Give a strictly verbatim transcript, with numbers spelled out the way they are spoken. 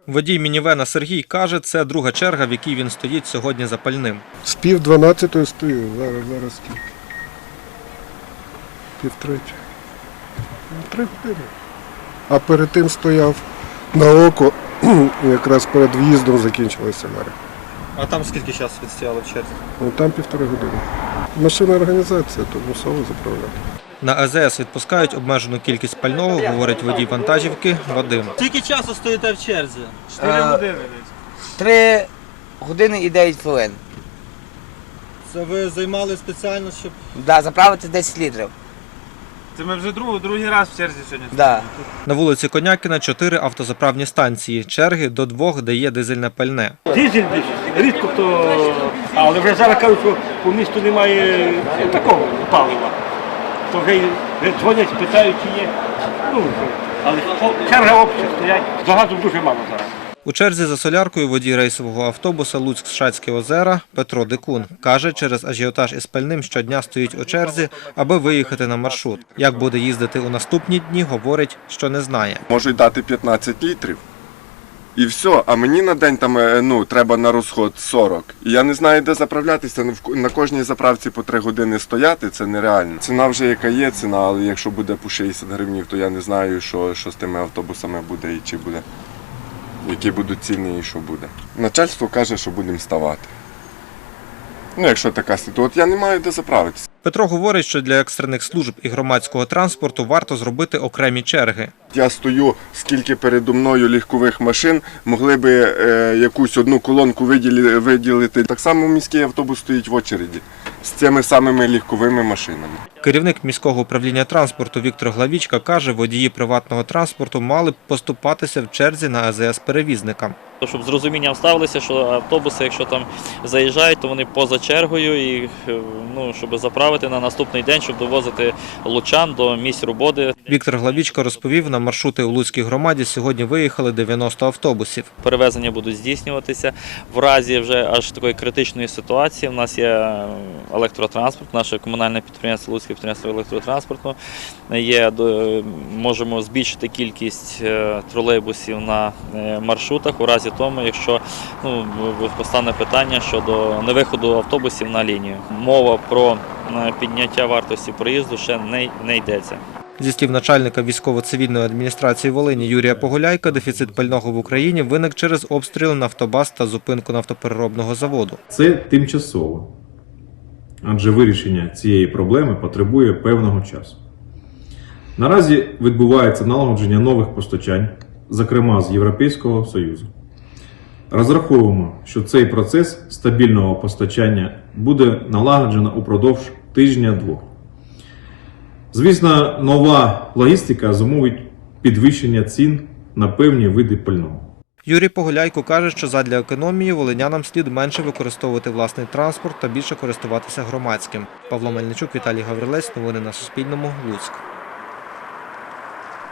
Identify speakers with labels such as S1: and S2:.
S1: Водій мінівена Сергій каже, це друга черга, в якій він стоїть сьогодні за пальним.
S2: З пів дванадцятої стою, зараз, зараз скільки? Півтретє. Три години. А перед тим стояв на око, якраз перед в'їздом закінчилася аварія.
S1: А там скільки часу відстояли в черзі?
S2: Ну, там півтори години. Машина організація, то мусово заправляти.
S1: На А З С відпускають обмежену кількість пального, говорить водій вантажівки Вадим.
S3: Скільки часу стоїте в черзі?
S4: Чотири години десь. Три години і дев'ять хвилин.
S3: Це ви займали спеціально, щоб...
S4: Да, заправити десять літрів.
S5: Це ми вже другий, другий раз в черзі сьогодні.
S4: Да.
S1: На вулиці Конякіна чотири автозаправні станції. Черги до двох, де є дизельне пальне.
S6: Дизель рідко хто, але вже зараз кажуть, що по місту немає такого палива. То вже, вже дзвонять, питають, чи є. Ну, але черга обща стоять, до газу дуже мало зараз.
S1: У черзі за соляркою водій рейсового автобуса Луцьк-Шацькі озера Петро Дикун. Каже, через ажіотаж із пальним щодня стоїть у черзі, аби виїхати на маршрут. Як буде їздити у наступні дні, говорить, що не знає.
S7: Можуть дати п'ятнадцять літрів. І все, а мені на день там, ну, треба на розход сорок. І я не знаю, де заправлятися. На кожній заправці по три години стояти, це нереально. Ціна вже яка є ціна, але якщо буде по шістдесят гривень, то я не знаю, що, що з тими автобусами буде і чи буде. Які будуть ціни і що буде. Начальство каже, що будемо ставати. Ну, якщо така ситуація, от я не маю де заправитися.
S1: Петро говорить, що для екстрених служб і громадського транспорту варто зробити окремі черги.
S7: Я стою, скільки передо мною легкових машин, могли би е, якусь одну колонку виділи, виділити. Так само міський автобус стоїть в очереді з цими самими легковими машинами.
S1: Керівник міського управління транспорту Віктор Главічка каже, водії приватного транспорту мали б поступатися в черзі на А З С перевізникам.
S8: Щоб з розумінням ставилися, що автобуси, якщо там заїжджають, то вони поза чергою, і ну, щоб заправити на наступний день, щоб довозити лучан до місць роботи.
S1: Віктор Главічка розповів, на маршрути у Луцькій громаді сьогодні виїхали дев'яносто автобусів.
S8: Перевезення будуть здійснюватися. В разі вже аж такої критичної ситуації у нас є електротранспорт, наше комунальне підприємство Луцьке підприємство електротранспорту. Є, можемо збільшити кількість тролейбусів на маршрутах у разі тому, якщо ну, постане питання щодо невиходу автобусів на лінію. Мова про підняття вартості проїзду ще не, не йдеться.
S1: Зі слів начальника військово-цивільної адміністрації Волині Юрія Погуляйка, дефіцит пального в Україні виник через обстріли нафтобаз та зупинку нафтопереробного заводу.
S9: Це тимчасово, адже вирішення цієї проблеми потребує певного часу. Наразі відбувається налагодження нових постачань, зокрема з Європейського Союзу. Розраховуємо, що цей процес стабільного постачання буде налагоджено упродовж тижня-двох. Звісно, нова логістика зумовить підвищення цін на певні види пального.
S1: Юрій Погуляйко каже, що задля економії волинянам слід менше використовувати власний транспорт та більше користуватися громадським. Павло Мельничук, Віталій Гаврилець. Новини на Суспільному. Луцьк.